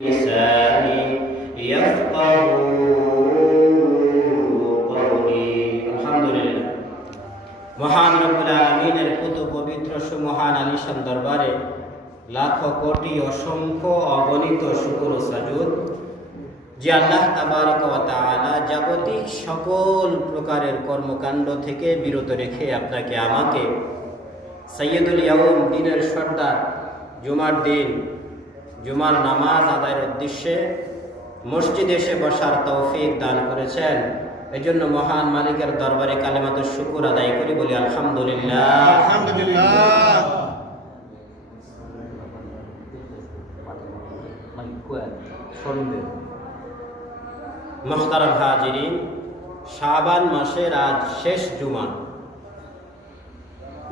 لساني يفقهوا قولي الحمد لله মহান রব্বুল আলামিনের কত পবিত্র সুমহান আলিশান দরবারে লাখো কোটি অসংখ্য অগণিত শুকর ও সাজুদ যে আল্লাহ তাবারক ওয়া তাআলা জাগতিক সকল প্রকারের কর্মকাণ্ড থেকে বিরত রেখে আপনাকে আমাকে সাইয়্যিদুল ইয়াউম দিনের সর্দার জুমার দিন জুমার নামাজ আদায়ের উদ্দেশ্যে মসজিদে এসে বসার তৌফিক দান করেছেন। এই জন্য মহান মালিকের দরবারে কালেমাতুশ শুকর আদায় করি, বলি আলহামদুলিল্লাহ। আলহামদুলিল্লাহ। মুহতারাম হাজিরিন, শাবান মাসের আজ শেষ জুমা,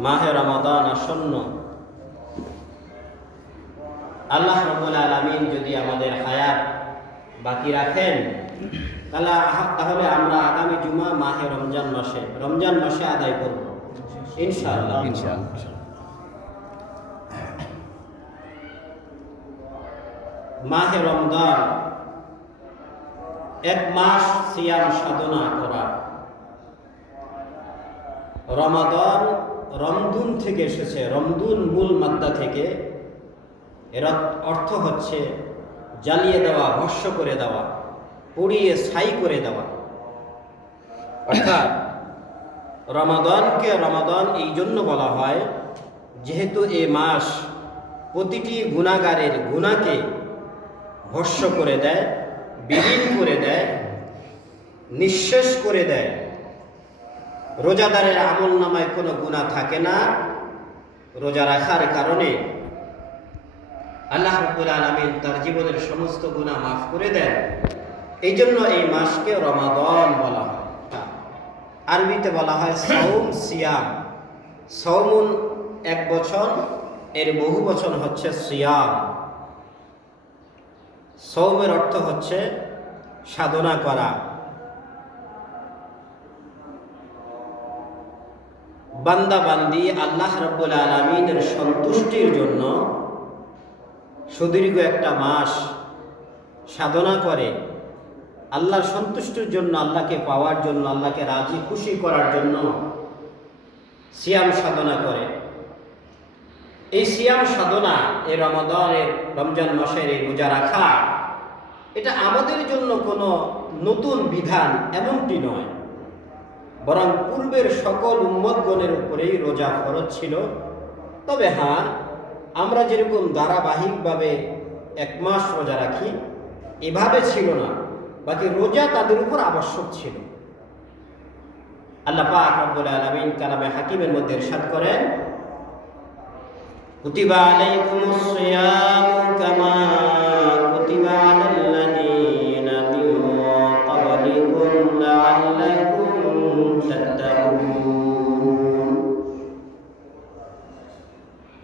মাহে রমাদান আসন্ন। আল্লাহ রাব্বুল আলামিন যদি আমাদের হায়াত বাকি রাখেন তাহলে আমরা আগামী জুমা মাহে রমজান মাসে আদায় করব ইনশাআল্লাহ। মাহে রমজান এক মাস সিয়াম সাধনা করা। রমাদান রমদুন থেকে এসেছে, রমদুন মূল মাদ্দা থেকে। এর অর্থ হচ্ছে জ্বালিয়ে দেওয়া, ভস্ম করে দেওয়া, পুড়িয়ে ছাই করে দেওয়া। অর্থাৎ রমাদানকে রমাদান এই জন্য বলা হয় যেহেতু এ মাস প্রতিটি গুনাহগারের গুনাহকে ভস্ম করে দেয়, বিলীন করে দেয়, নিঃশেষ করে দেয়। রোজাদারের আমল নামায় কোনো গুনাহ থাকে না। রোজা রাখার কারণে আল্লাহ রাব্বুল আলামিন তার জীবনের সমস্ত গুনাহ মাফ করে দেন। এই জন্য এই মাসকে রমাদান বলা হয়। আরবিতে বলা হয় সাওম, সিয়াম। সাওমুন এক বচন, এর বহু বচন হচ্ছে সিয়াম। সাওমের অর্থ হচ্ছে সাধনা করা। বান্দা বান্দি আল্লাহ রাব্বুল আলামিনের সন্তুষ্টির জন্য সুদীর্ঘ একটা মাস সাধনা করে, আল্লাহর সন্তুষ্টির জন্য, আল্লাহকে পাওয়ার জন্য, আল্লাহকে রাজি খুশি করার জন্য সিয়াম সাধনা করে। এই সিয়াম সাধনা, এই রমজান মাসের এই রোজা রাখা, এটা আমাদের জন্য কোনো নতুন বিধান এমনটি নয়, বরং পূর্বের সকল উম্মতগণের উপরেই রোজা ফরজ ছিল। তবে হ্যাঁ, আমরা যেরকম ধারাবাহিকভাবে এক মাস রোজা রাখি, এভাবে ছিল না। বাকি রোজা তাদের উপর আবশ্যক ছিল। আল্লাহ পাক রব্বুল আলামিন কালামে হাকিমের মধ্যে ইরশাদ করেন, কুতিবা আলাইকুমুস সিয়ামু কামা কুতিবা আলাল্লাযীনা মিন ক্বাবলিকুম লাআল্লাকুম তাত্তাকুন।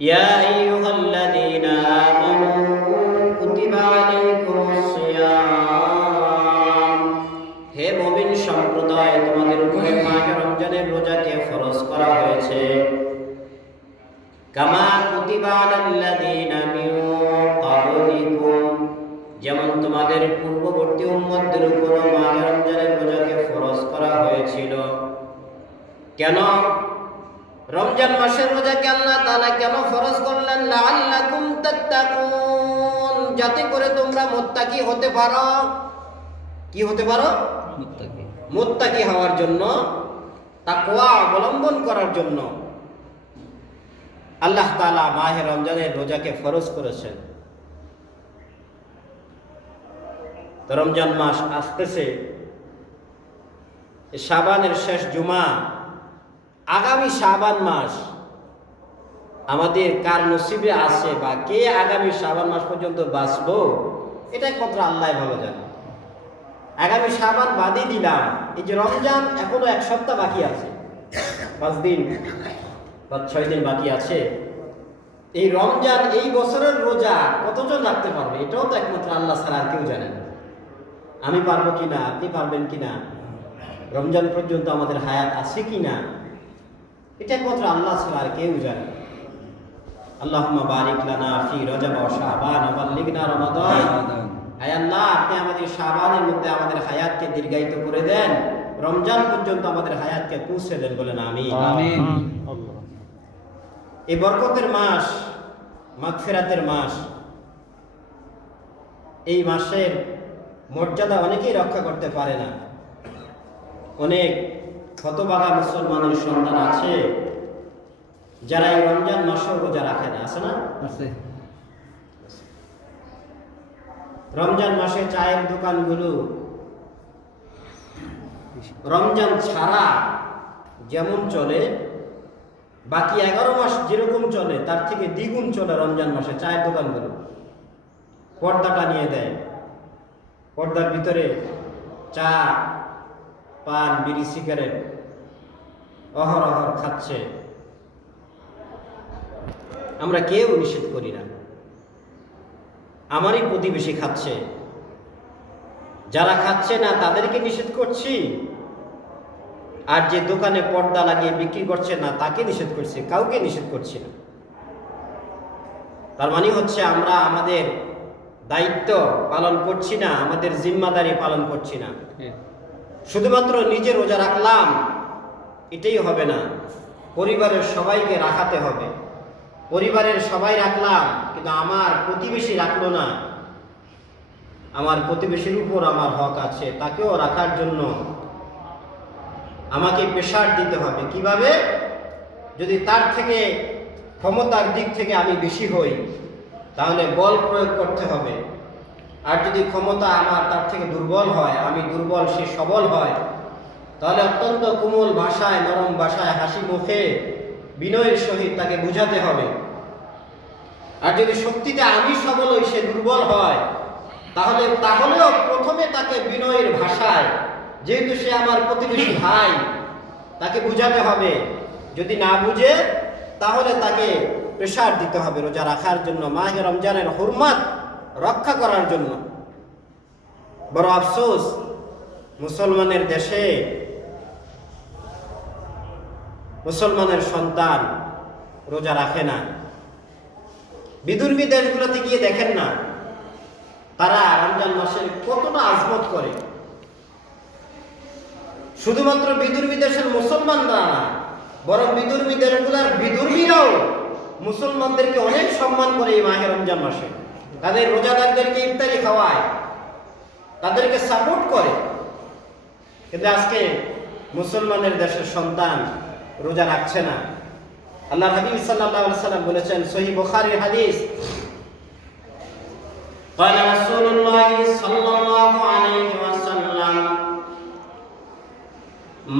ইয়া আইয়ুহাল্লাযীনা আমানু কুতিবা আলাইকুমুস সিয়াম, হে মুমিন সম্প্রদায়, তোমাদের উপরে মাহে রমজানের রোজাকে ফরজ করা হয়েছে। কামা কুতিবা আলাল্লাযীনা মিন ক্বাবলিকুম, যেমন তোমাদের পূর্ববর্তী উম্মতদের উপর মাহে রমজানের রোজাকে ফরজ করা হয়েছিল। কেন রমজান মাসের রোজাকে আল্লাহ তাআলা কেন ফরজ করলেন? লাআল্লাকুম তাত্তাকুন, যাতে করে তোমরা মুত্তাকি হতে পারো। কি হতে পারো? মুত্তাকি হওয়ার জন্য, তাকওয়া অবলম্বন করার জন্য আল্লাহ তাআলা মাহে রমজানের রোজাকে ফরজ করেছেন। তো রমজান মাস আসতেছে, শাবানের শেষ জুমা, আগামী শাবান মাস আমাদের কার নসিবে আছে বা কে আগামী শাবান মাস পর্যন্ত বাঁচবো, এটা একমাত্র আল্লাহ ভালো জানে। আগামী শাবান বাদই দিলাম, এই যে রমজান এখনো এক সপ্তাহ বাকি আছে, 5 দিন বা 6 দিন বাকি আছে। এই রমজান, এই বছরের রোজা কতজন রাখতে পারবে, এটাও তো একমাত্র আল্লাহ ছাড়া আর কেউ জানে না। আমি পারবো কিনা, আপনি পারবেন কিনা, রমজান পর্যন্ত আমাদের হায়াত আছে কিনা, এটা একমাত্র আল্লাহ ছাড়া আর কেউ জানে। আল্লাহুম্মা বারিক লানা ফি রজব ওয়া শাবান ওয়া বাল্লিগনা রমাদান। যদি শাবানের মধ্যে আমাদের হায়াতকে দীর্ঘায়িত করে দেন, রমজান পর্যন্ত আমাদের হায়াতকে পৌঁছে দেন, বলেন আমিন। আমিন। এই বরকতের মাস, মাগফিরাতের মাস, এই মাসের মর্যাদা অনেকেই রক্ষা করতে পারে না। অনেক হতভাগা মুসলমানের সন্তান আছে যারা এই রমজান মাসেও রোজা রাখে না, আছে না? আছে। রমজান মাসে চায়ের দোকানগুলো রমজান ছাড়া যেমন চলে, বাকি 11 মাস যেরকম চলে তার থেকে দ্বিগুণ চলে রমজান মাসে চায়ের দোকানগুলো। পর্দাটা নিয়ে দেয়, পর্দার ভিতরে চা, পান, বিড়ি, সিগারেট অহরহ খাচ্ছে। আমরা কেউ নিষেধ করি না, আমারই প্রতিবেশী খাচ্ছে, যারা খাচ্ছে না তাদেরকে নিষেধ করছি, আর যে দোকানে পর্দা লাগিয়ে বিক্রি করছে না তাকে নিষেধ করছি, কাউকে নিষেধ করছি না। তার মানে হচ্ছে আমরা আমাদের দায়িত্ব পালন করছি না, আমাদের জিম্মাদারি পালন করছি না। শুধুমাত্র নিজে রোজা রাখলাম এটাই হবে না, পরিবারের সবাইকে রাখাতে হবে। পরিবারের সবাই রাখলাম কিন্তু আমার প্রতিবেশী রাখলো না, আমার প্রতিবেশীর উপর আমার হক আছে, তাকেও রাখার জন্য আমাকে প্রেশার দিতে হবে। কিভাবে? যদি তার থেকে ক্ষমতার দিক থেকে আমি বেশি হই তাহলে বল প্রয়োগ করতে হবে, আর যদি ক্ষমতা আমার তার থেকে দুর্বল হয়, আমি দুর্বল সে সবল হয়, তাহলে অত্যন্ত কোমল ভাষায়, নরম ভাষায়, হাসি মুখে, বিনয়ের সহিত তাকে বুঝাতে হবে। আর যদি শক্তিতে আমি সবল হই, সে দুর্বল হয়, তাহলেও প্রথমে তাকে বিনয়ের ভাষায়, যেহেতু সে আমার প্রতিবেশী ভাই, তাকে বুঝাতে হবে। যদি না বুঝে তাহলে তাকে প্রেশার দিতে হবে রোজা রাখার জন্য, মাহে রমজানের হুরমত রক্ষা করার জন্য। বড় আফসোস, মুসলমানের দেশে মুসলমানের সন্তান রোজা রাখে না। বিধর্মী দেশগুলোতে গিয়ে দেখেন না তারা রমজান মাসের কতটা আজমত করে। শুধুমাত্র বিধর্মী দেশের মুসলমানরা না, বরং বিধর্মী দেশগুলোর বিধর্মীরাও মুসলমানদেরকে অনেক সম্মান করে এই মাহে রমজান মাসে। তাদের রোজাদারদেরকে ইফতারি খাওয়ায়, তাদেরকে সাপোর্ট করে। কিন্তু আজকে মুসলমানের দেশের সন্তান রোজা রাখছে না। আল্লাহর হাবিব সাল্লাল্লাহু আলাইহি সাল্লাম বলেছেন, সহিহ বুখারীর হাদিস, قال رسول الله صلى الله عليه وسلم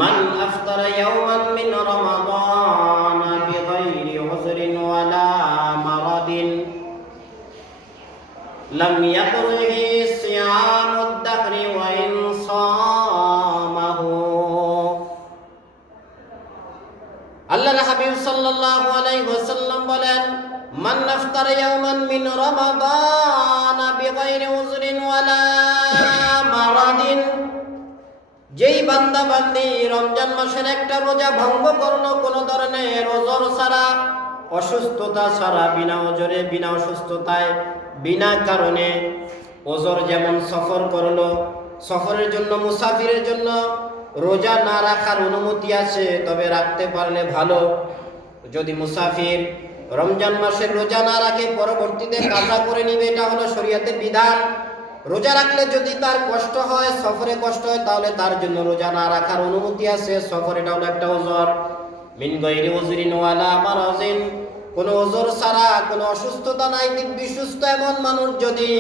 من أفطر يوما من رمضان بغير عذر ولا مرض لم يقضه صيام الدهر وإن صامه। আল্লাহর হাবিব সাল্লাল্লাহু আলাইহি ওয়াসাল্লাম বলেন, মান আফতারা ইয়াওমান মিন রমাদান বিগাইরি উযরিন ওয়ালা মারাদিন, যেই বান্দা বান্দি রমজান মাসের একটা রোজা ভঙ্গ করলো কোনো ধরনের ওজর ছাড়া, অসুস্থতা ছাড়া, বিনা ওজরে, বিনা অসুস্থতায়, বিনা কারণে। ওজর যেমন সফর করলো, সফরের জন্য, মুসাফিরের জন্য রোজা না রাখার অনুমতি আছে, তবে রাখতে পারলে ভালো। যদি মুসাফির রমজান মাসের রোজা না রাখে, পরবর্তীতে কাজা করে নিবে, এটা হলো শরীয়তের বিধান। রোজা রাখলে যদি তার কষ্ট হয়, সফরে কষ্ট হয়, তাহলে তার জন্য রোজা না রাখার অনুমতি আছে। সফর এটা হলো একটা ওজর। মিন গায়রি উযরিন ওয়ালা মারাজিন, কোনো ওজর ছাড়া, কোনো অসুস্থতা নাই, দিব্যি সুস্থ এমন মানুষ যদি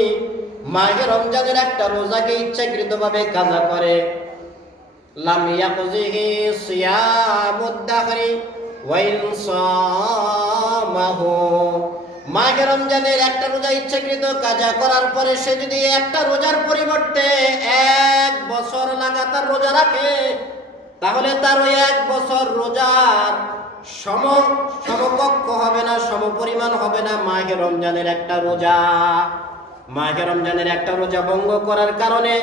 মাহে রমজানের একটা রোজাকে ইচ্ছাকৃতভাবে কাজা করে, লাম ইয়াকযিহি সিয়ামুদ দাহরি ওয়া ইন সামাহু, মাহে রমজানের একটা রোজা ইচ্ছাকৃত কাজা করার পরে সে যদি একটা রোজার পরিবর্তে 1 বছর লাগাতার রোজা রাখে, তাহলে তার ওই 1 বছর রোজার সমকক্ষ হবে না, সমপরিমাণ হবে না মাহে রমজানের একটা রোজা। মাহে রমজানের একটা রোজা ভঙ্গ করার কারণে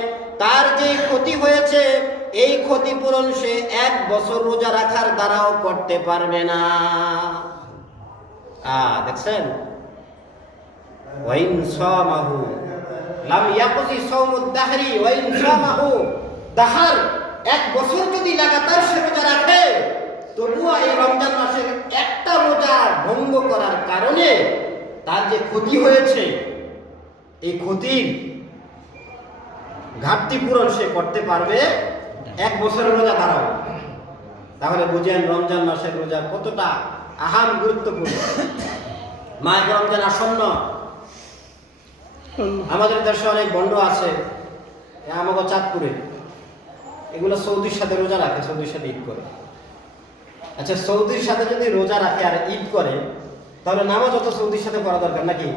তার যে ক্ষতি হয়েছে, এই ক্ষতিপূরণ সে 1 বছর রোজা রাখার দ্বারাও করতে পারবে না। দেখছেন, ওয়াইন সামাহু, লাম ইয়াকুজি সাওমুদ দাহরি ওয়া ইন সামাহু দাহার, এক বছর যদি লাগাতার সে রোজা রাখে তবুও এই রমজান মাসের একটা রোজা ভঙ্গ করার কারণে তার যে ক্ষতি হয়েছে এই ক্ষতির ঘাটতি পূরণ সে করতে পারবে এক বছরের রোজা দ্বারাও। তাহলে বুঝেন রমজান মাসের রোজা কতটা আহাম গুরুত্বপূর্ণ। মাঘ রমজান আসন্ন। আমাদের দেশে অনেক বন্ড আছে, আমাকে চাঁদপুরে, এগুলো সৌদির সাথে রোজা রাখে, সৌদির সাথে ঈদ করে। আচ্ছা, সৌদির সাথে যদি রোজা রাখে আর ঈদ করে তাহলে নামাজ অত সৌদির সাথে করা দরকার নাকি?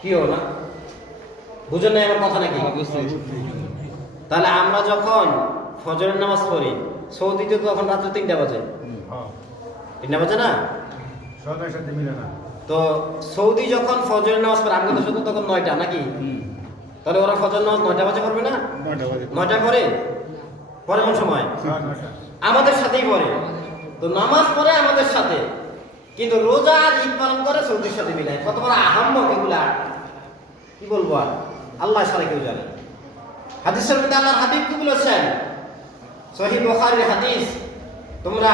কিও না, বুঝেন না আমার কথা নাকি? তাহলে আমরা যখন ফজরের নামাজ পড়ি সৌদিতে তো তখন রাত্রে 3টা বাজে, 3টা বাজে না? তো সৌদি যখন ফজরের নামাজ পড়ে আমাদের সাথে তখন 9টা নাকি? তাহলে ওরা ফজর নামাজ 9টা বাজে পড়বে না? 9টা পরে পরে কোন সময়? আমাদের সাথেই পড়ে। তো নামাজ পড়ে আমাদের সাথে, কিন্তু রোজা আর ঈদ পালন করে সৌদির সাথে মিলায়। কত বড় আহাম্মক এগুলা, কি বলবো আর, আল্লাহ ছাড়া কেউ জানে। হাদিসের মধ্যে আল্লাহর হাবিব কি বলেছেন? সহিহ বুখারীর হাদিস, তোমরা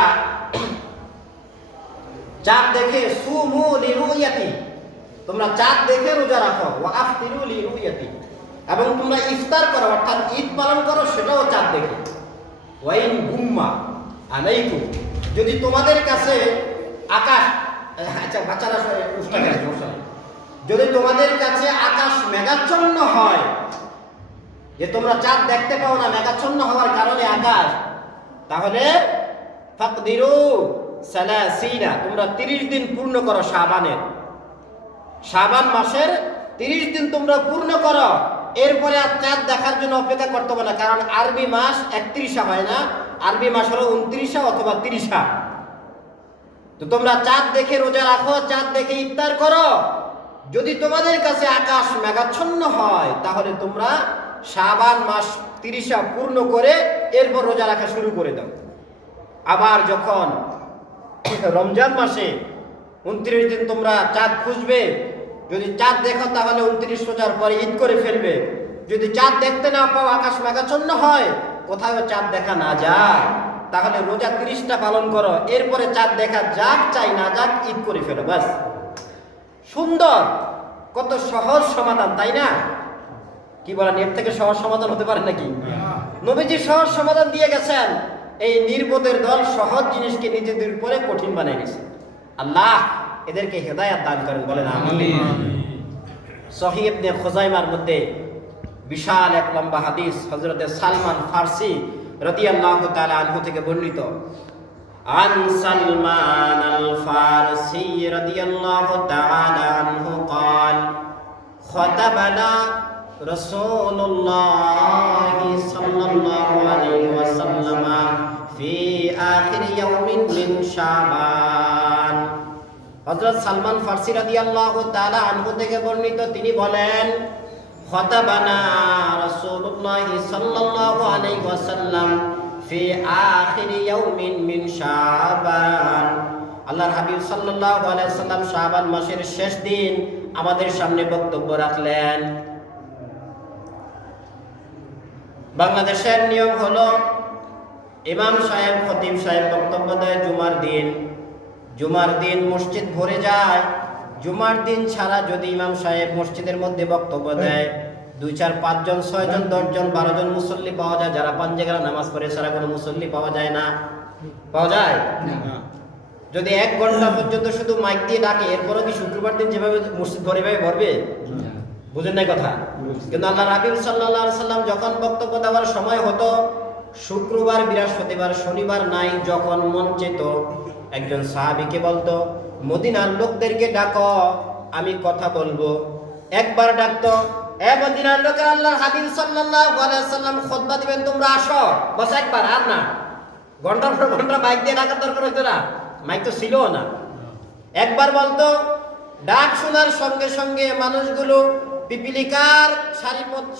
চাঁদ দেখে সুমু লিরুয়াতি, তোমরা চাঁদ দেখে রোজা রাখো, ওয়া আফতিরু লিরুয়াতি, এবং তোমরা ইফতার করো অর্থাৎ ঈদ পালন করো সেটাও চাঁদ দেখে। ওয়াইন গুম্মা আলাইকুম, যদি তোমাদের কাছে আকাশ, আচ্ছা বাচ্চারা উষ্টা গেছে, যদি তোমাদের কাছে আকাশ মেঘাচ্ছন্ন হয়, যে তোমরা চাঁদ দেখতে পাও না মেঘাচ্ছন্ন হওয়ার কারণে আকাশ, তাহলে ফাকদিরু সালাসিনা, তোমরা 30 দিন পূর্ণ করো শাবানের, শাবান মাসের 30 দিন তোমরা পূর্ণ করো। এরপরে আর চাঁদ দেখার জন্য অপেক্ষা করতে হবে না, কারণ আরবি মাস 31 হয় না, আরবি মাস হলো 29 অথবা 30। তো তোমরা চাঁদ দেখে রোজা রাখো, চাঁদ দেখে ইফতার করো। যদি তোমাদের কাছে আকাশ মেঘাচ্ছন্ন হয় তাহলে তোমরা শাবান মাস 30 পূর্ণ করে এরপর রোজা রাখা শুরু করে দাও। আবার যখন রমজান মাসে 29 দিন তোমরা চাঁদ খুঁজবে, যদি চাঁদ দেখো তাহলে 29 রোজার পরে ঈদ করে ফেলবে। যদি চাঁদ দেখতে না পাও, আকাশ মেঘাচ্ছন্ন হয়, কোথাও চাঁদ দেখা না যায়, তাহলে রোজা 30টা পালন করো, এরপরে চাঁদ দেখা যাক চাই না যাক ঈদ করে ফেলো, বাস। সুন্দর, কত সহজ সমাধান, তাই না? কি বলেন, এর থেকে সহজ সমাধান হতে পারে নাকি? নবীজি সহজ সমাধান দিয়ে গেছেন। এই নির্বোধের দল সহজ জিনিসকে নিজেদের উপরে কঠিন বানিয়ে নিয়েছে। আল্লাহ এদেরকে হেদায়েত দান করেন, বলেন আমিন। সহিহ ইবনে খুজাইমার মধ্যে বিশাল এক লম্বা হাদিস হযরত সালমান ফারসি রাদিয়াল্লাহু তাআলা আনহু থেকে বর্ণিত। আন সালমান আল ফারসি রাদিয়াল্লাহু তাআলা আনহু قال خطبنا رسول الله صلى الله عليه وسلم في آخر يوم من شعبان। হযরত সালমান ফারসি রাদিয়াল্লাহু তাআলা আনহু থেকে বর্ণিত, তিনি বলেন, খতাবানা রাসূলুল্লাহ সাল্লাল্লাহু আলাইহি ওয়াসাল্লাম ফি আখির ইয়াউমিন মিন শাবান। আল্লাহর হাবিব সাল্লাল্লাহু আলাইহি ওয়াসাল্লাম শাবান মাসের শেষ দিন আমাদের সামনে বক্তব্য রাখলেন। বাংলাদেশের নিয়ম হলো ইমাম সাহেব, খতিব সাহেব বক্তব্য দেয় জুমার দিন মসজিদ ভরে যায়। জুমার দিন ছাড়া যদি ইমাম সাহেব মসজিদের মধ্যে বক্তব্য দেয়, 2, 4, 5 জন, 6 জন, 10 জন, 12 জন মুসল্লি পাওয়া যায়, যারা পাঞ্জেগারা নামাজ পড়ে, সারা কোনো মুসল্লি পাওয়া যায় না? পাওয়া যায় না। যদি 1 ঘন্টা পর্যন্ত শুধু মাইক দিয়ে ডাকে, এরপরও কি শুক্রবার দিন যেভাবে মসজিদ ভরবে? বুঝেন নাই কথা? কিন্তু আল্লাহ রাবিল সাল্লাল্লাহু আলাইহি সাল্লাম যখন বক্তব্য দেওয়ার সময় হতো, শুক্রবার, বৃহস্পতিবার, শনিবার নাই, যখন মন চেত একজন সাহাবীকে বলতো, মদিনার লোকদেরকে ডাকো, আমি কথা বলবো। একবার ডাকতো, এ মদিনার লোকেরা, আল্লাহর হাবিব সাল্লাল্লাহু আলাইহি সাল্লাম খুতবা দিবেন, তোমরা আসো, বস একবার, আর না। ঘন্টার পর ঘন্টা মাইক দিয়ে ডাকার দরকার হতো না, মাইক তো ছিল না। একবার বলতো, ডাক শোনার সঙ্গে সঙ্গে মানুষগুলো পিপিলিকার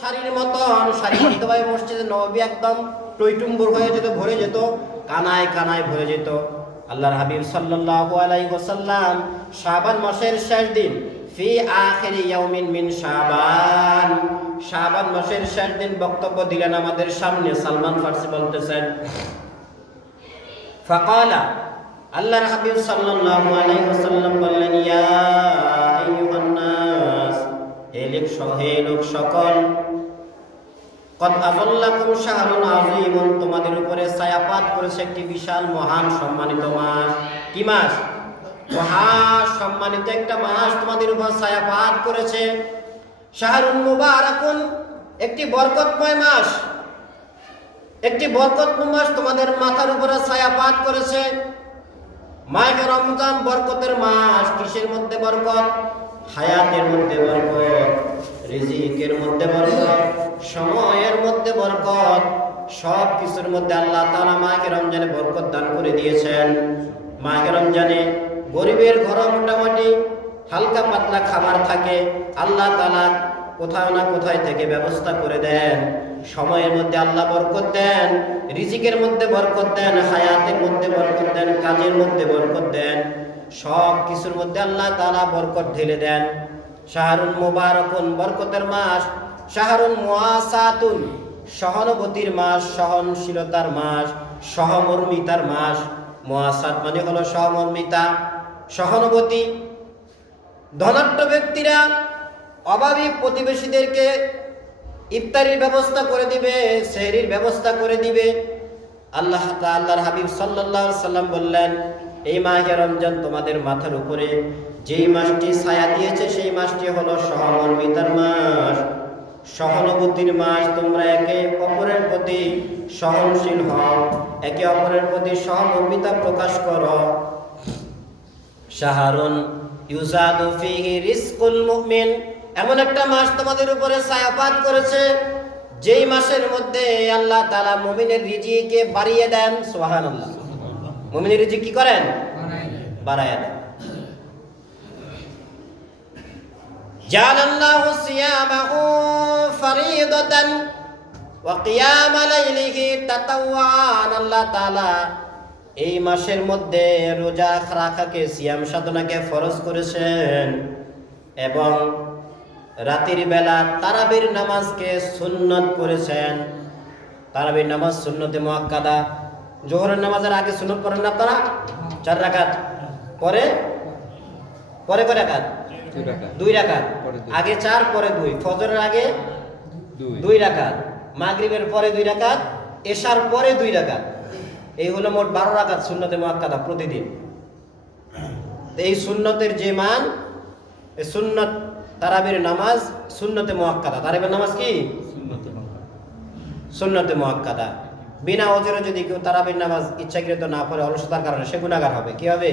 শাড়ির মতন সারিবদ্ধভাবে মসজিদে নববী একদম টইটুম্বুর হয়ে যেত, ভরে যেত, কানায় কানায় ভরে যেত। আল্লাহর হাবিব সাল্লাল্লাহু আলাইহি ওয়াসাল্লাম শাবান মাসের শেষ দিন ফি আখিরি ইয়াউমিন মিন শাবান, শাবান মাসের শেষ দিন বক্তব্য দিলেন আমাদের সামনে। সালমান ফারসি বলতেছেন, ফাকালা, আল্লাহর হাবিব সাল্লাল্লাহু আলাইহি ওয়াসাল্লাম বললেন, ইয়া আইয়ুহান নাস, হে লোক সকল, কদ আযাল্লাকুম শাহরুন আযীমুন, তোমাদের উপরে ছায়াপাত করেছে একটি বিশাল মহান সম্মানিত মাস। কি মাস? মহা সম্মানিত একটা মাস তোমাদের উপর ছায়াপাত করেছে। শাহরুন মুবারাকুন, একটি বরকতময় মাস, একটি বরকতময় মাস তোমাদের মাথার উপরে ছায়াপাত করেছে। মাহে রমজান বরকতের মাস। কিসের মধ্যে বরকত? হায়াতের মধ্যে বরকত, রিজিকের মধ্যে বরকত, সময়ের মধ্যে বরকত, সব কিছুর মধ্যে আল্লাহ তাআলা মাহে রমজানে বরকত দান করে দিয়েছেন। মাহে রমজানে গরিবের ঘরে মোটামুটি হালকা পাতলা খাবার থাকে, আল্লাহ তাআলা কোথাও না কোথায় থেকে ব্যবস্থা করে দেন। সময়ের মধ্যে আল্লাহ বরকত দেন, রিজিকের মধ্যে বরকত দেন, হায়াতের মধ্যে বরকত দেন, কাজের মধ্যে বরকত দেন, সব কিছুর মধ্যে আল্লাহ তাআলা বরকত ঢেলে দেন। শাহরুন মুবারাকুন, বরকতের মাস। শাহরুন মুআসাতুন, সহানুভূতির মাস, সহনশীলতার মাস, সহমর্মিতার মাস। মুআসাত মানে হলো সহমর্মিতা, সহানুভূতি। ধনাঢ্য ব্যক্তিরা অভাবী প্রতিবেশীদেরকে ইফতারির ব্যবস্থা করে দিবে, সেহরির ব্যবস্থা করে দিবে। আল্লাহর হাবিব সাল্লাল্লাহু আলাইহি সাল্লাম বললেন, এই মাহে রমজান তোমাদের মাথার উপরে যেই মাসটি ছায়া দিয়েছে সেই মাসটি হলো সহমর্মিতার মাস, সহানুভূতির মাস। তোমরা একে অপরের প্রতি সহনশীল হও, একে অপরের প্রতি সহমর্মিতা প্রকাশ করো। শাহরুন ইউজাদু ফিহি রিজকুল মুমিন, এমন একটা মাস তোমাদের উপরে ছায়াপাত করেছে যেই মাসের মধ্যে আল্লাহ তাআলা মুমিনের রিজিককে বাড়িয়ে দেন। সুবহানাল্লাহ। মুমিনের রিজিক কি করেন? বাড়ায়া দেন। জাআলাল্লাহু সিয়ামাহু ফরিদাতান ওয়া কিয়ামা লাইলিহি তাতাওয়ান, আল্লাহ তাআলা এই মাসের মধ্যে রোজা রাখাকে, সিয়াম সাধনাকে ফরজ করেছেন এবং রাতের বেলা তারাবির নামাজকে সুন্নত করেছেন। তারাবির নামাজ সুন্নতে মুআক্কাদা। জোহরের নামাজের আগে সুন্নত পড়েন না আপনারা? 4 রাকাত। পরে পরে কয় রাকাত? 2 রাকাত। আগে 4 পরে 2। ফজরের আগে 2 রাকাত, মাগরিবের পরে 2 রাকাত, এশার পরে 2 রাকাত। এই হলো মোট 12 রাকাত সুন্নতে মুআক্কাদা প্রতিদিন। এই সুন্নতের যে মান, এই সুন্নত তারাবির নামাজ সুন্নতে মুআক্কাদা। তারাবির নামাজ কি? সুন্নতে মুআক্কাদা। বিনা ওজরে যদি কেউ তারাবির নামাজ ইচ্ছাকৃত না পড়ে অলসতার কারণে, সে গুনাহগার হবে। কি হবে?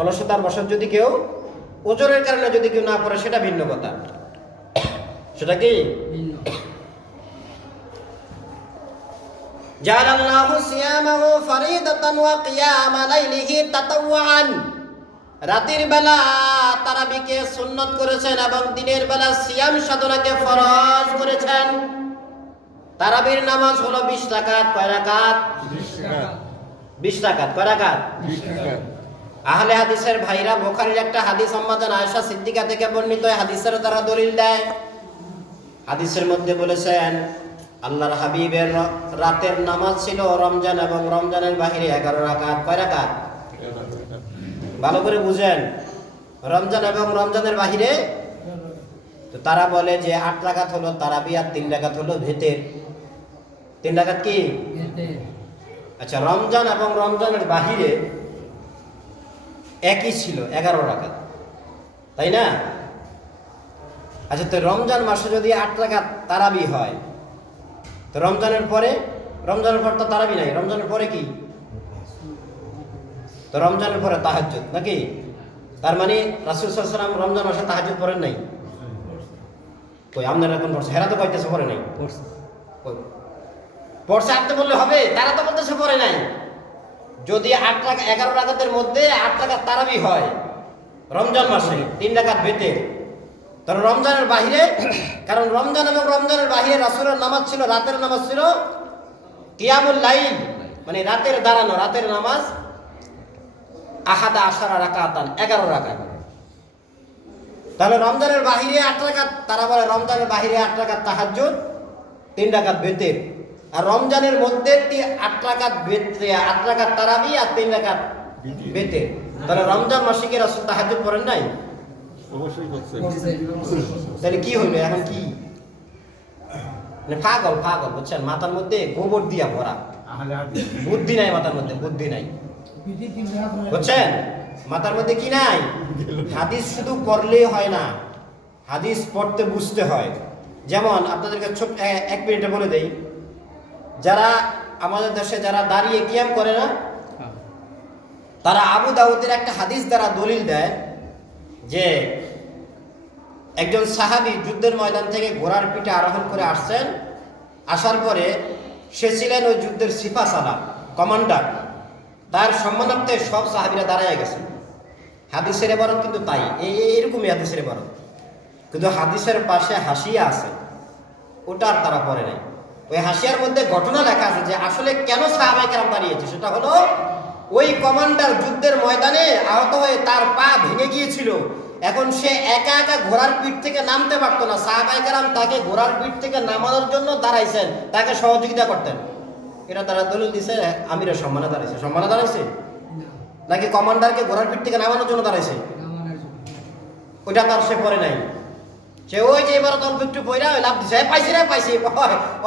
অলসতার বশত যদি কেউ, ওজরের কারণে যদি কেউ না পড়ে সেটা ভিন্ন কথা। সেটা কি? জাআলাল্লাহু সিয়ামাহু ফরিদাতান ওয়া কিয়ামা লাইলিহি তাতাওয়ান, রাতের বেলা তারাবিকে সুন্নত করেছেন এবং দিনের বেলা সিয়াম সাধনাকে ফরজ করেছেন। তারাবির নামাজ হলো 20 রাকাত। কয় রাকাত? 20 রাকাত। কয় রাকাত? 20 রাকাত। আহলে হাদিসের ভাইরা বুখারীর একটা হাদিস আম্মাজান আয়েশা সিদ্দিকা থেকে বর্ণিত, এই হাদিসের তারা দলিল দেয়। হাদিসের মধ্যে বলেছেন, আল্লাহর হাবিবের রাতের নামাজ ছিল রমজান এবং রমজানের বাহিরে 11 রাকাত। কয় রাকাত? ভালো করে বুঝেন, রমজান এবং রমজানের বাহিরে। তো তারা বলে যে 8 রাকাত হলো তারাবি আর 3 রাকাত হলো ভেতের। 3 রাকাত কি? আচ্ছা, রমজান এবং রমজানের বাহিরে একই ছিল 11 রাকাত, তাই না? আচ্ছা, তো রমজান মাসে যদি 8 রাকাত তারাবি হয়, তো রমজানের পরে তো তারাবি নাই, রমজানের পরে কি? তো রমজানের পরে তাহাজ্জুদ নাকি? তার মানে রাসূল সাল্লাল্লাহু আলাইহি ওয়াসাল্লাম রমজান মাসে তাহাজ্জুদ পড়েন নাই? কই আপনারা এখন পড়ছে? হেরা তো কইতেছে পড়ে নাই। পড়ছে আপনি বললে হবে? তারা তো বলতেছে পড়ে নাই। যদি 11 রাকাতের মধ্যে 8 রাকাত তারাবি হয় রমজান মাসে, 3 রাকাত বেতে, তাহলে রমজানের বাহিরে, কারণ রমজান এবং রমজানের বাহিরে রাসূলের নামাজ ছিল, রাতের নামাজ ছিল কিয়ামুল লাইল, মানে রাতের দাঁড়ানো, রাতের নামাজ 11 রাকাতান, 11 রাকাত। তাহলে রমজানের বাহিরে 8 রাকাত, তারা বলে রমজানের বাহিরে 8 রাকাত তাহাজ্জুদ, 3 রাকাত বেতের, আর রমজানের মধ্যে 8 রাকাত বেতে, 8 রাকাত তারাবি আর 3 রাকাত বেতের। তাহলে রমজান মাসে কি রাসূল তাহাজ্জুদ পড়েন নাই? অবশ্যই করছে। তাহলে কি হইলো এখন? কি মানে পাগল পাগল, বুঝছেন? মাথার মধ্যে গোবর দিয়া ভরা, বুদ্ধি নাই মাথার মধ্যে, বুদ্ধি নাই, বুঝছেন? মাথার মধ্যে কি নাই? হাদিস শুধু পড়লেই হয় না, হাদিস পড়তে বুঝতে হয়। যেমন আপনাদেরকে ছোট্ট 1 মিনিটে বলে দেই, যারা আমাদের দেশে যারা দাঁড়িয়ে কিয়াম করে না, তারা আবু দাউদের একটা হাদিস দ্বারা দলিল দেয় যে একজন সাহাবী যুদ্ধের ময়দান থেকে ঘোড়ার পিঠে আরোহণ করে আসছেন, আসার পরে সে ছিলেন ওই যুদ্ধের সিপা সালার কমান্ডার, তার সম্মানার্থে সব সাহাবীরা দাঁড়ায় গেছে। হাদিসের ইবারত কিন্তু তাই, এইরকমই হাদিসের ইবারত, কিন্তু হাদিসের পাশে হাসিয়া আছে, ওটা আর তারা পড়ে নাই। ওই হাসিয়ার মধ্যে ঘটনা লেখা আছে যে আসলে কেন সাহাবায়ে কেরাম দাঁড়িয়েছে। সেটা হলো ওই কমান্ডার যুদ্ধের ময়দানে আহত হয়ে তার পা ভেঙে গিয়েছিল, এখন সে একা একা ঘোড়ার পিঠ থেকে নামতে পারতো না। সাহাবায়ে কেরাম তাকে ঘোড়ার পিঠ থেকে নামানোর জন্য দাঁড়াইছেন, তাকে সহযোগিতা করতেন। এটা তারা দলিল দিছে আমিরের সম্মানে দাঁড়াইছে। সম্মানে দাঁড়াইছে নাকি কমান্ডারকে ঘোড়ার পিঠ থেকে নামানোর জন্য দাঁড়াইছে? ওইটা তার সে পড়ে নাই। সে ওই যে এবার অল্প একটু পড়া লাভ দিছে, পাইছি রে পাইছি,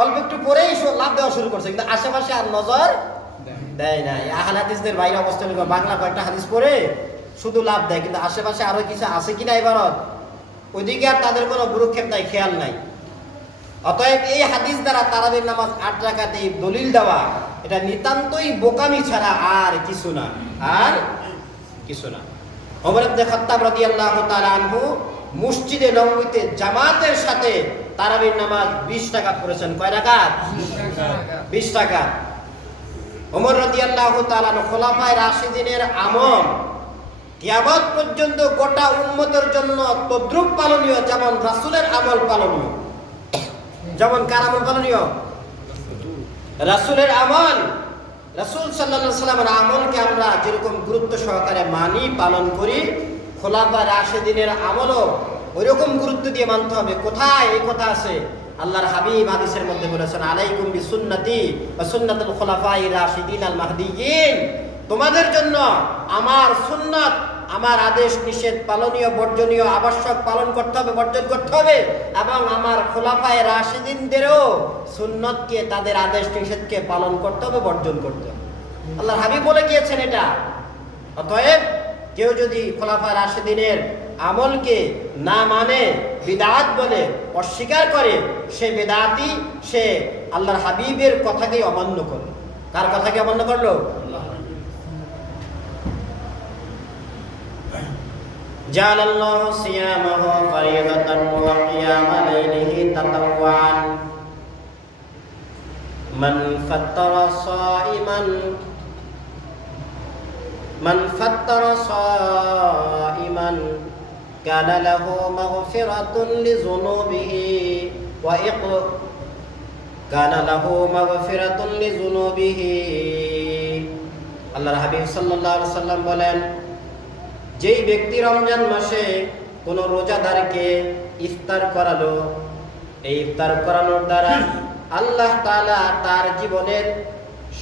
অল্প একটু পরেই লাভ দেওয়া শুরু করছে, কিন্তু আশেপাশে আর নজর দেয় না। আহলে হাদিসদের বাইরে অবস্থান বাংলা কয়েকটা হাদিস পড়ে শুধু লাভ দেয়, কিন্তু আশেপাশে আরো কিছু আছে কিনা ইবারত, ওইদিকে আর তাদের কোনো গুরুক্ষেপ নাই, খেয়াল নাই। অতএব এই হাদিস দ্বারা তারাবির নামাজ 8 রাকাত এই দলিল দেওয়া, এটা নিতান্তই বোকামি ছাড়া আর কিছু না, আর কিছু না। ওমর ইবনে খাত্তাব রাদিয়াল্লাহু তাআলা আনহু মসজিদে নববীতে জামাতের সাথে তারাবির নামাজ 20 রাকাত পড়েছেন। কয় রাকাত? 20 রাকাত। ওমর রাদিয়াল্লাহু তাআলা খোলাফায়ে রাশিদিনের আমল কিয়ামত পর্যন্ত গোটা উম্মতের জন্য তদ্রুপ পালনীয়, যেমন রাসূলের আমল পালনীয়। যেমন কার আমল পালনীয়? রাসূলের আমল। রাসূল সাল্লাল্লাহু আলাইহি ওয়াসাল্লামের আমলকে আমরা যেরকম গুরুত্ব সহকারে মানি, পালন করি, খোলাফায়ে রাশিদিনের আমলও ওইরকম গুরুত্ব দিয়ে মানতে হবে। কোথায় এই কথা আছে? আল্লাহর হাবিব হাদিসের মধ্যে বলেছেন, আলাইকুম বিসুন্নতি ওয়া সুন্নাতুল খুলাফায়ে রাশিদিন আল মাহদিয়িন, তোমাদের জন্য আমার সুন্নাত, আমার আদেশ নিষেধ পালনীয়, বর্জনীয়, আবশ্যক পালন করতে হবে, বর্জন করতে হবে, এবং আমার খোলাফায়ে রাশিদিনদেরও সুন্নতকে, তাদের আদেশ নিষেধকে পালন করতে হবে, বর্জন করতে হবে। আল্লাহর হাবিব বলে গিয়েছেন এটা। অতএব কেউ যদি খোলাফায়ে রাশিদিনের আমলকে না মানে, বিদআত বলে, অস্বীকার করে, সে বিদআতি, সে আল্লাহর হাবিবের কথাকেই অমান্য করে। কার কথাকে অমান্য করলো? জাআলাল্লাহু সিয়ামাহু ফারিদাতান ওয়া কিয়ামা লাইলিহি তাতাওয়ান মান ফাত্তারা সাইমান কানা লাহু মাগফিরাতুন লিযুনুবিহি ওয়া কানা লাহু মাগফিরাতুন লিযুনুবিহি। আল্লাহর হাবিব সাল্লাল্লাহু আলাইহি ওয়াসাল্লাম বলেন, যেই ব্যক্তি রমজান মাসে কোনো রোজাদারকে ইফতার করালো, এই ইফতার করানোর দ্বারা আল্লাহ তাআলা তার জীবনের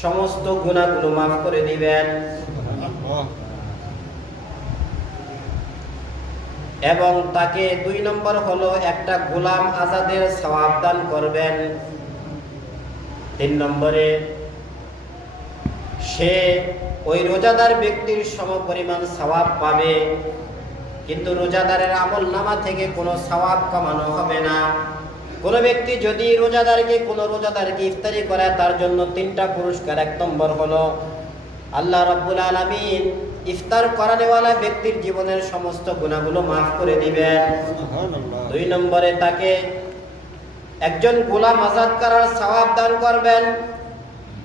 সমস্ত গুনাহগুলো মাফ করে দিবেন এবং তাকে 2 নম্বর হলো একটা গোলাম আজাদের সওয়াব দান করবেন। 3 নম্বরে সে ওই রোজাদার ব্যক্তির সমপরিমাণ সওয়াব পাবে, কিন্তু রোজাদারের আমলনামা থেকে কোনো সওয়াব কমানো হবে না। কোনো ব্যক্তি যদি কোনো রোজাদারকে ইফতারি করে, তার জন্য 3টা পুরস্কার। 1 নম্বর হলো আল্লাহ রাব্বুল আলামিন ইফতার করানোওয়ালা ব্যক্তির জীবনের সমস্ত গুনাহগুলো মাফ করে দিবেন। 2 নম্বরে তাকে একজন গোলাম আজাদ করার সওয়াব দান করবেন।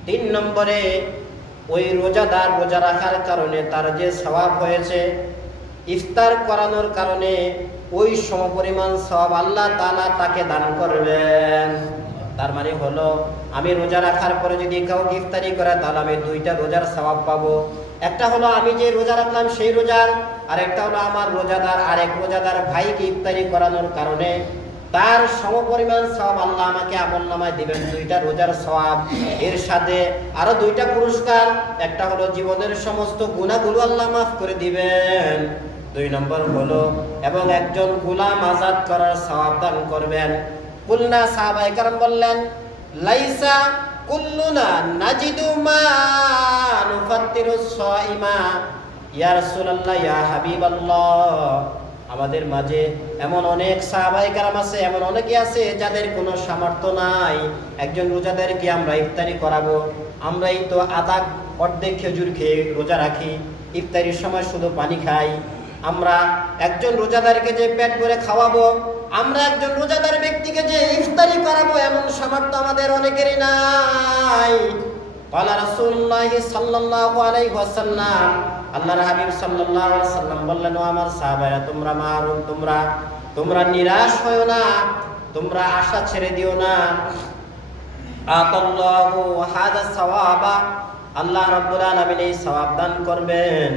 3 নম্বরে ওই রোজাদার রোজা রাখার কারণে তার যে সওয়াব হয়েছে, ইফতার করানোর কারণে ওই সমপরিমাণ সওয়াব আল্লাহ তাআলা তাকে দান করবেন। তার মানে হলো, আমি রোজা রাখার পরে যদি কাউকে ইফতারি করে, তাহলে আমি 2টা রোজার সওয়াব পাবো। একটা হলো আমি যে রোজা রাখলাম সেই রোজার, আর একটা হলো আমার রোজাদার আরেক রোজাদার ভাইকে ইফতারি করানোর কারণে তার সমপরিমাণ সওয়াব আল্লাহ আমাকে আমলনামায় দিবেন, 2টা রোজার সওয়াব। এর সাথে আরো 2টা পুরস্কার, একটা হলো জীবনের সমস্ত গুনাহগুলো আল্লাহ মাফ করে দিবেন, 2 নম্বর হলো এবং একজন গোলাম আজাদ করার সওয়াব দান করবেন। কুলনা সাহাবায়ে কেরাম বললেন, লাইসা কুল্লুনা নাজিদু মা নুফাত্তিরুস সাইমা, ইয়া রাসূলুল্লাহ ইয়া হাবিবাল্লাহ, আমাদের মাঝে এমন অনেক সাহাবায়ে কেরাম আছে, এমন অনেকে আছে যাদের কোনো সামর্থ্য নাই একজন রোজাদারকে আমরা ইফতারি করাবো। আমরাই তো অর্ধেক খেজুর খেয়ে রোজা রাখি, ইফতারির সময় শুধু পানি খাই। আমরা একজন রোজাদারকে যে পেট ভরে খাওয়াবো, আমরা একজন রোজাদার ব্যক্তিকে যে ইফতারি করাবো, এমন সামর্থ্য আমাদের অনেকেরই নাই। ক্বালা রাসূলুল্লাহ সাল্লাল্লাহু আলাইহি ওয়াসাল্লাম, আল্লাহর হাবিব সাল্লাল্লাহু আলাইহি ওয়াসাল্লাম বললেন, ও আমার সাহাবারা, তোমরা নিরাশ হয়ো না, তোমরা আশা ছেড়ে দিও না। আতাল্লাহু হাযা সাওয়াবা, আল্লাহ রাব্বুল আলামিন এই সওয়াব দান করবেন।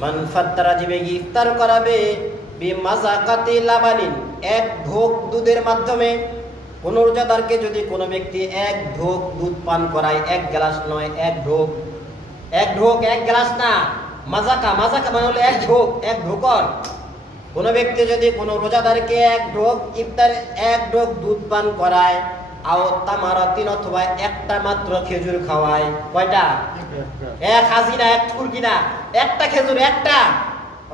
মান ফাত্তারা যে ইফতার করাবে বিমাযাকাতি লাবানিন, এক ঢোক দুধের মাধ্যমে। কোন রোজাদারকে যদি কোনো ব্যক্তি এক ঢোক দুধ পান করায়, এক গ্লাস নয়, এক ঢোক, এক গ্লাস না, মাজাকা মানে হলো এক ঢোকর। কোন ব্যক্তি যদি কোনো রোজাদারকে এক ঢোক দুধ পান করায়, আও তামারাতিন, অথবা একটা মাত্র খেজুর খাওয়ায়, কয়টা? এক হাজি না, এক ফুরকি না, একটা খেজুর, একটা,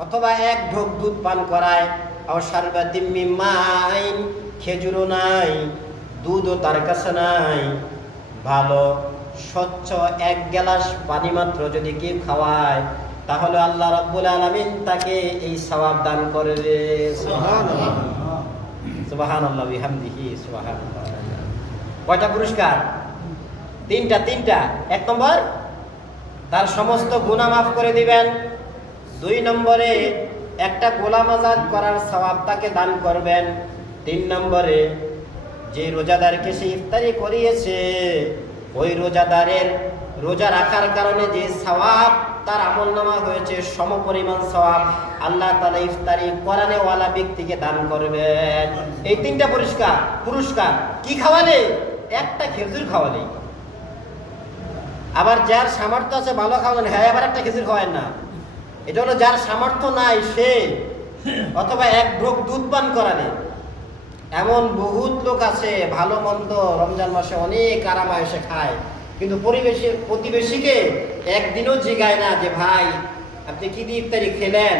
অথবা এক ঢোক দুধ পান করায়, আও শারবাতিম মিন মাইন, খেজুরও নাই, দুধও তার কাছে নাই, ভালো স্বচ্ছ এক গ্লাস পানি মাত্র যদি কেউ খাওয়ায়, তাহলে আল্লাহ রাব্বুল আলামিন তাকে এই সওয়াব দান করবে। সুবহানাল্লাহ, সুবহানাল্লাহ বিহামদিহি, সুবহানাল্লাহ। কয়টা পুরস্কার? তিনটা। 1 নম্বর, তার সমস্ত গুনাহ মাফ করে দিবেন। 2 নম্বরে একটা গোলাম আজাদ করার সওয়াব তাকে দান করবেন। 3 নম্বরে যে রোজাদারকে সে ইফতারি করিয়েছে, ওই রোজাদারের রোজা রাখার কারণে যে সওয়াব তার আমলনামা হয়েছে, সমপরিমাণ সওয়াব আল্লাহ তাআলা ইফতারি করানোওয়ালা ব্যক্তিকে দান করবেন। এই 3টা পুরস্কার কি খাওয়ালে? একটা খেজুর খাওয়ালে। আবার যার সামর্থ্য আছে ভালো খাওয়ালেন, হ্যাঁ, আবার একটা খেজুর খাওয়ায় না। এটা হলো যার সামর্থ্য নাই সে, অথবা এক ঢোক দুধ পান করালে। এমন বহুত লোক আছে ভালো মন্দ রমজান মাসে অনেক আরাম এসে খায়, কিন্তু প্রতিবেশীকে একদিনও জিগায় না যে ভাই আপনি কি দিয়ে ইফতারি খেলেন,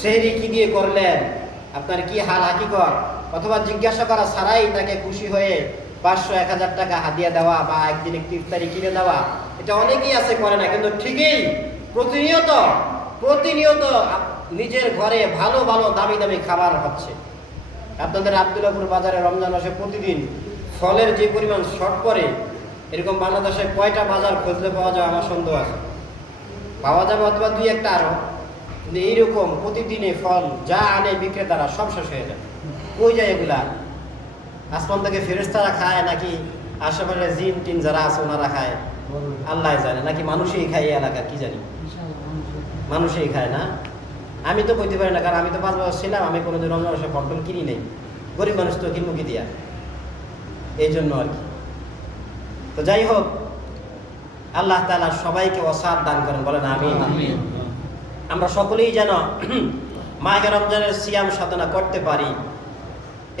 সেহরি কি দিয়ে করলেন, আপনার কি হাল হাকিকত, অথবা জিজ্ঞাসা করা ছাড়াই তাকে খুশি হয়ে 500-1000 টাকা হাদিয়া দেওয়া বা একদিন একটি ইফতারি কিনে দেওয়া। এটা অনেকেই আছে, করে না, কিন্তু ঠিকই প্রতিনিয়ত নিজের ঘরে ভালো দামি খাবার হচ্ছে। আপনাদের আব্দুল্লাহপুর বাজারে রমজান মাসে প্রতিদিন ফলের যে পরিমাণ শর্ট পড়ে, এরকম বাংলাদেশে কয়টা বাজার খুঁজলে পাওয়া যায় আমার সন্দেহ আছে। পাওয়া যাবে অথবা 2-1টা আরো, কিন্তু এইরকম প্রতিদিনে ফল যা আনে বিক্রেতারা সব শেষ হয়ে যায়। কই যায় এগুলা? আসমান থেকে ফেরেশতারা খায় নাকি আশেপাশে জিন টিন যারা আছে ওনারা খায়, আল্লাহ জানে, নাকি মানুষই খায় এই এলাকা, কি জানি। মানুষই খায় না, আমি তো কইতে পারি না, কারণ আমি তো 5 বছর ছিলাম, আমি কোনোদিন রমজান মাসে ফল কিনি নেই। গরিব মানুষ তো কিনবো কি দিয়া, এই জন্য আর কি। তো যাই হোক, আল্লাহ তাআলা সবাইকে ওয়াসাত দান করেন, বলেন আমিন। আমরা সকলেই যেন মাহে রমজানের সিয়াম সাধনা করতে পারি।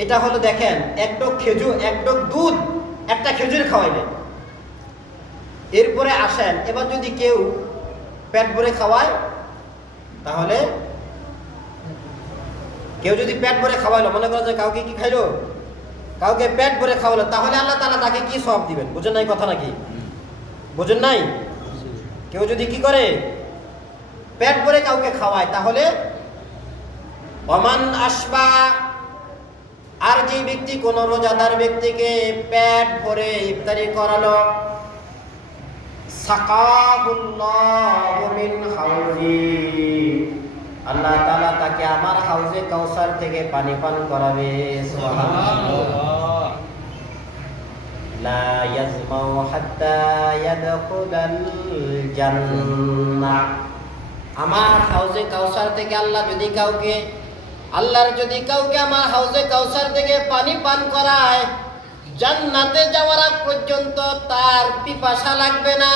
এটা হলো দেখেন, এক ডোক দুধ, একটা খেজুর খাওয়াইলেন। এরপরে আসেন, এবার যদি কেউ পেট ভরে খাওয়ায়, তাহলে কেউ যদি পেট ভরে খাওয়াইলো, মনে করেন যে কাউকে কি খাইলো, কাউকে পেট ভরে খাওয়ালো, তাহলে আল্লাহ তাআলা তাকে কি সওয়াব দিবেন? বুঝেন নাই কথা নাকি? বুঝেন নাই? কেউ যদি কি করে, পেট ভরে কাউকে খাওয়ায়, তাহলে ওমান আসবা, আর যে ব্যক্তি কোন রোজাদার ব্যক্তিকে পেট ভরে ইফতারি করালো, সাকাহুল্লাহু মিন হাউজি, আল্লাহ তাআলা তাকে আমার হাউজে কাউসার থেকে পানি পান করাবে। সুবহানাল্লাহ। লা ইয়াজমাউ হাত্তা ইয়াদখুলাল জান্নাহ। আমার হাউজে কাউসার থেকে আল্লাহর যদি কাউকে আমার হাউজে কাউসার থেকে পানি পান করায়, জান্নাতে যাওয়ার আগ পর্যন্ত তার পিপাসা লাগবে না।